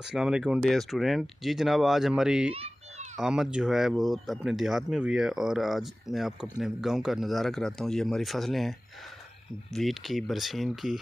अस्सलाम वालेकुम dear student. जी जनाब, आज हमारी आमद जो है वो अपने देहात में हुई है और आज मैं आपको अपने गांव का नज़ारा कराता हूँ। ये हमारी फसलें हैं, वीट की, बरसीन की,